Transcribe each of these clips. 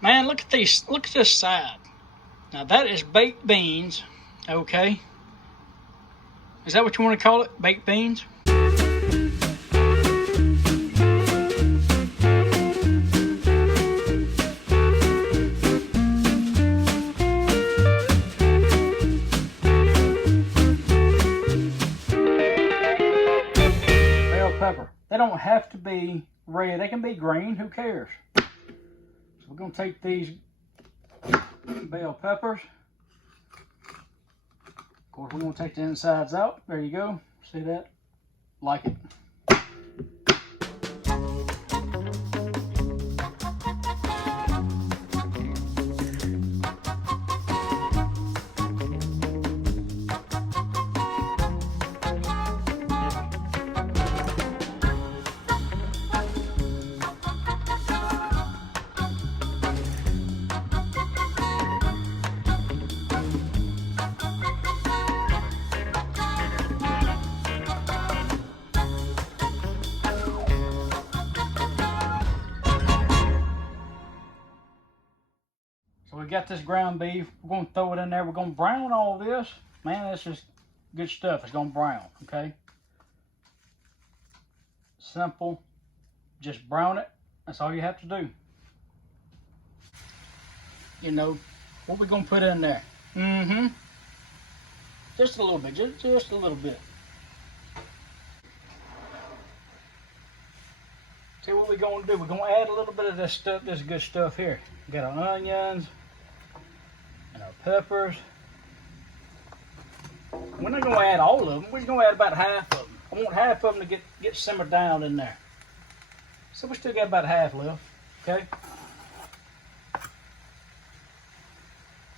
Man, look at these. Look at this side. Now that is baked beans. Okay. Is that what you want to call it? Baked beans? Bell pepper. They don't have to be red. They can be green. Who cares? So we're going to take these bell peppers. Of course, we're going to take the insides out. There you go. See that? Like it. So we got this ground beef. We're going to throw it in there. We're going to brown all this. Man, this is good stuff. It's going to brown, okay? Simple. Just brown it. That's all you have to do. You know, what we're going to put in there. Just a little bit. Just a little bit. See what we're going to do. We're going to add a little bit of this stuff, this good stuff here. We got our onions and our peppers. We're not going to add all of them. We're just going to add about half of them. I want half of them to get simmered down in there. So we still got about half left, okay?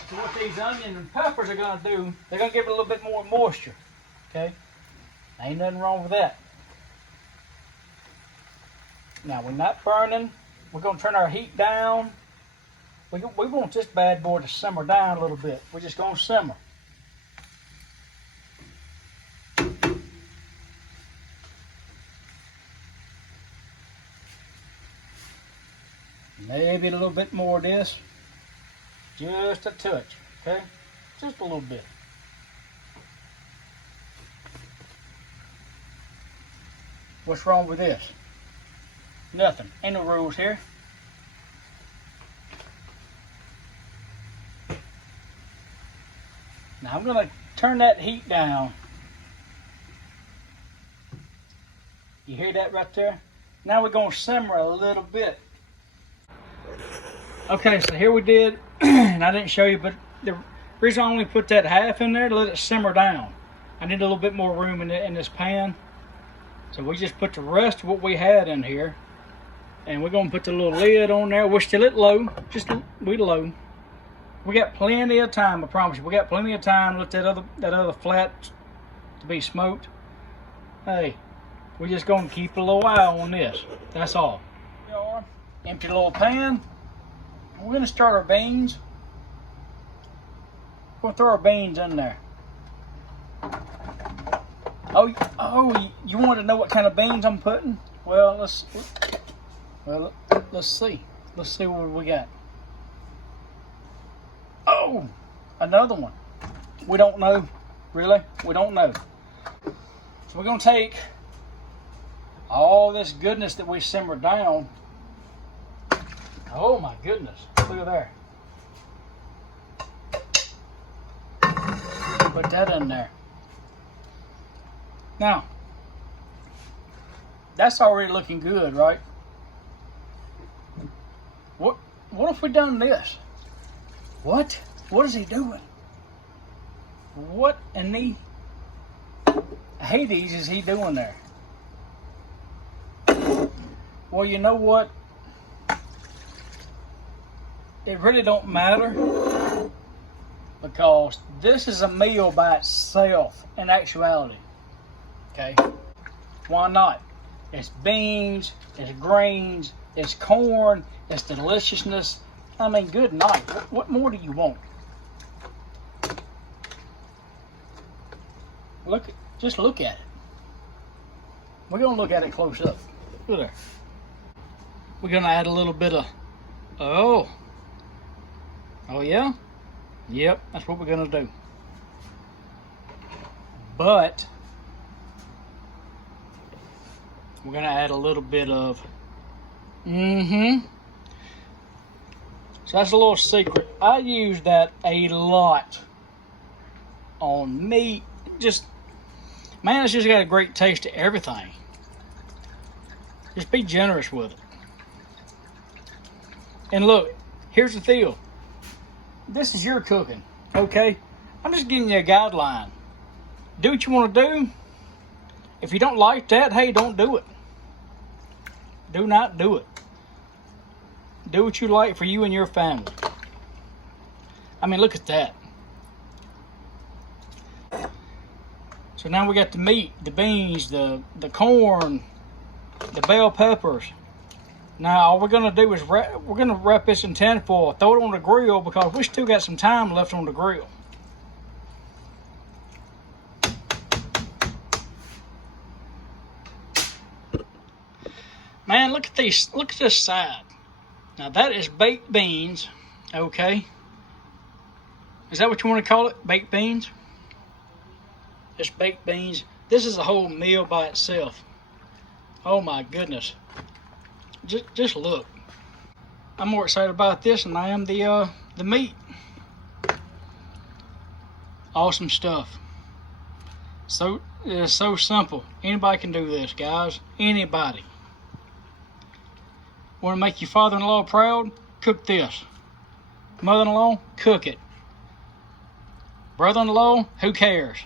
So what these onions and peppers are going to do, they're going to give it a little bit more moisture, okay? Ain't nothing wrong with that. Now, we're not burning. We're going to turn our heat down. We want this bad boy to simmer down a little bit. We're just going to simmer. Maybe a little bit more of this. Just a touch, okay? Just a little bit. What's wrong with this? Nothing. Ain't no rules here. Now I'm going to turn that heat down. You hear that right there? Now we're going to simmer a little bit. Okay, so here we did, and I didn't show you, but the reason I only put that half in there to let it simmer down. I need a little bit more room in this pan. So we just put the rest of what we had in here. And we're going to put the little lid on there. We're still at low. We low. We got plenty of time, I promise you. We got plenty of time to let that other flat to be smoked. Hey, we're just going to keep a little eye on this. That's all. Empty little pan. We're going to start our beans. We're going to throw our beans in there. Oh, you want to know what kind of beans I'm putting? Well, let's see. Let's see what we got. Oh, another one. We don't know. Really? We don't know. So we're going to take all this goodness that we simmered down. Oh my goodness. Look at there. Put that in there. Now, that's already looking good, right? What if we done this? What? What is he doing? What in the Hades is he doing there? Well, you know what? It really don't matter, because this is a meal by itself in actuality. Okay? Why not? It's beans, it's greens, it's corn, it's deliciousness. I mean, good night. What more do you want? Just look at it. We're going to look at it close up. Look there. We're going to add a little bit of, oh, Oh yeah? Yep, that's what we're gonna do. But we're gonna add a little bit of So that's a little secret. I use that a lot on meat. Just, man, it's just got a great taste to everything. Just be generous with it. And look, here's the deal. This is your cooking, okay? I'm just giving you a guideline. Do what you want to do. If you don't like that, hey, don't do it. Do not do it. Do what you like for you and your family. I mean, look at that. So now we got the meat, the beans, the corn, the bell peppers. Now all we're gonna do is we're gonna wrap this in tin foil, throw it on the grill because we still got some time left on the grill. Man, look at these. Look at this side. Now that is baked beans, okay? Is that what you want to call it? Baked beans? Just baked beans. This is a whole meal by itself. Oh my goodness. Just look. I'm more excited about this than I am the meat. Awesome stuff. So it's so simple. Anybody can do this, guys. Anybody. Want to make your father-in-law proud? Cook this. Mother-in-law? Cook it. Brother-in-law? Who cares?